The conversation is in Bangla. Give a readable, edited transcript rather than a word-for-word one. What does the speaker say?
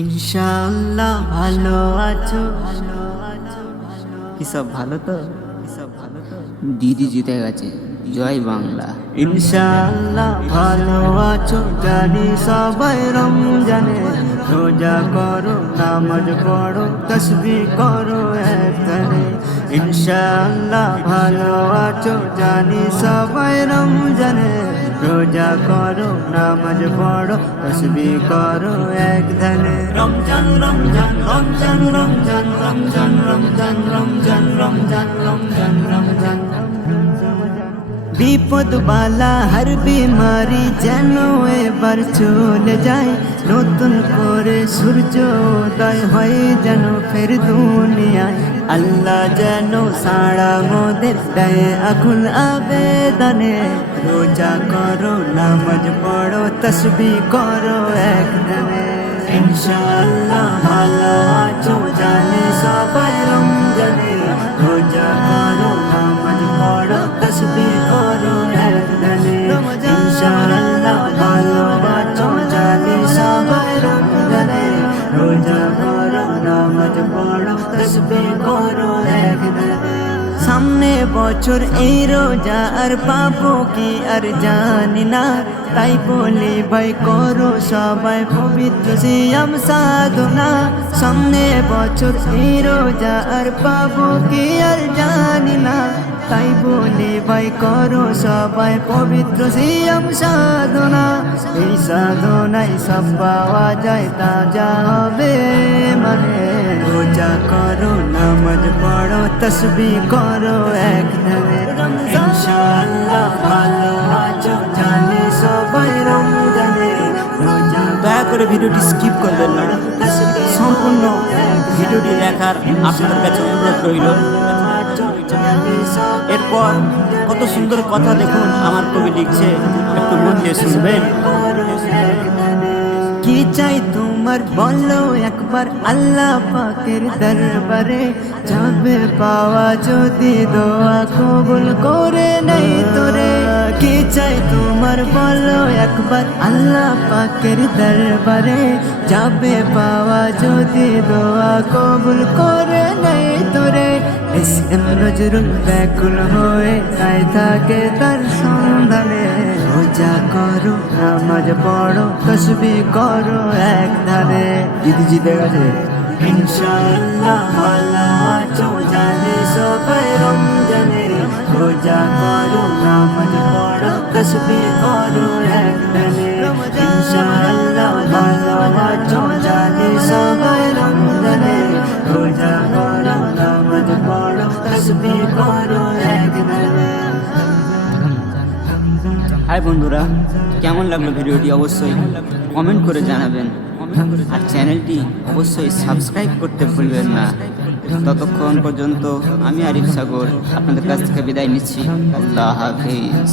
ইনশাআল্লাহ ভালো আছো, কি সব ভালো তো? দিদি জিতে গেছে, জয় বাংলা। ইনশাআল্লাহ ভালো আছো, জানি সবাই রমজানে রোজা করো, নামাজ পড়ো, তাসবিহ করো একখানে। ইনশাআল্লাহ ভালো আছো, জানি সবাই রমজানে রোজা করো, নামাজ পড়ো, তাসবিহ করো একখানে। রমজান রমজান রমজান রমজান রমজান রমজান রমজান রমজান রমজান রমজান বিপদ বালা হর বিমারি যেন এবার চলে যায়, নতুন করে সূর্য উদয় হয় যেন ফের দুনিয়ায়। আল্লাহ যেন সাড়া মোদের দেয় আকুল আবেদনে, রোজা করো, নামাজ পড়ো, তাসবিহ করো একখানে। ইনশাআল্লাহ ভালো আছো, জানি সবাই রমজানে রোজা করো, নামাজ পড়ো, তাসবিহ করো একখানে। ইনশাআল্লাহ ভালো আছো, জানি সবাই রমজানে রোজা করো, নামাজ পড়ো, তাসবিহ করো একখানে। সামনে বছর এই রোজা আর পাবো কি আর জানি না, তাই বলি ভাই করো সবাই পবিত্র সিয়াম সাধনা। সামনে বছর এই রোজা আর পাবো কি আর জানি না, তাই বলি ভাই করো সবাই পবিত্র সিয়াম সাধনা। এই সাধনায় সব পাওয়া যায়, তাজা হবে মানে। রোজা করো, নামাজ পড়ো, তাসবিহ করো একখানে। ইনশাআল্লাহ ভালো আছো, জানি সবাই রমজানে রোজা। দয়া করে ভিডিওটি স্কিপ করবেন না, সম্পূর্ণ ভিডিওটি দেখার আপনাদের কাছে অনুরোধ রইল। এরপর কত সুন্দর কথা দেখুন আমার কবি লিখছে, একটু মন দিয়ে শুনবেন। কি চাই তোমার বলো একবার আল্লাহ পাকের দরবারে, যাবে পাওয়া যদি দোয়া কবুল করে নেই তোরে। কি চাই তোমার বলো একবার আল্লাহ পাকের দরবারে, যাবে পাওয়া যদি দোয়া কবুল করে নেই তোরে। এসএম নজরুল ব্যাকুল হয়ে তাই থাকে তার সন্ধানে, রোজা করো, নামাজ পড়ো, তাসবিহ করো একধারে। দিদি জিতে গেছে। ইনশাআল্লাহ ভালো আছো, জানি সবাই রমজানে রোজা করো, নামাজ পড়ো, তাসবিহ করো একধারে। ইনশাআল্লাহ ভালো আছো, জানি সবাই রমজানে রোজা করো, নামাজ পড়ো, তাসবিহ করো একধারে। হাই বন্ধুরা, কেমন লাগলো ভিডিওটি অবশ্যই কমেন্ট করে জানাবেন, আর চ্যানেলটি অবশ্যই সাবস্ক্রাইব করতে ভুলবেন না। ততক্ষণ পর্যন্ত আমি আরিফ সাগর আপনাদের কাছ থেকে বিদায় নিচ্ছি। আল্লাহ হাফেজ।